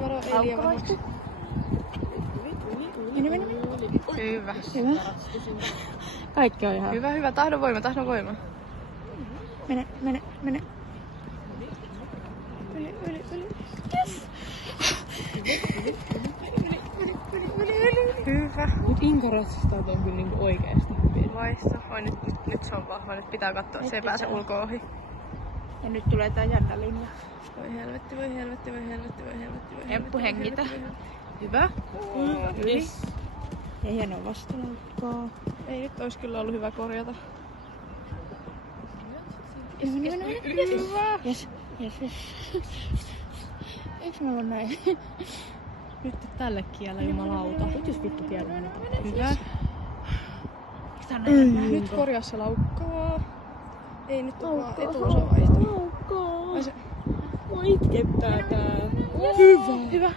Varo, ei liian vahvaksi. Mene. Hyvä. Kaikki on ihan. Hyvä. Tahdon voima. Mene. Yli. Yes! Hyvä. Mut inkaratsistajat on kyllä niinku oikeesti hyviä. Vaihto. Oi, nyt se on vahva. Nyt pitää katsoa, että se ei pääse ulkoa ohi. Ja nyt tulee tää jännä linja. Voi helvetti. Eppu, hengitä. Hyvä. Yli. Ja hienoa vastalaukkaa. Ei nyt ois kyllä ollut hyvä korjata. Yes. Eiks me olla näin? Nyt tälle kielellä jumalauta. Nyt jos vittu tiedä. Hyvä. Nyt korjaa se laukkaa. Ei nyt oo vaan etuosa vaihto. Laukkaa. Ai se... Mua itkettää tää. Hyvä.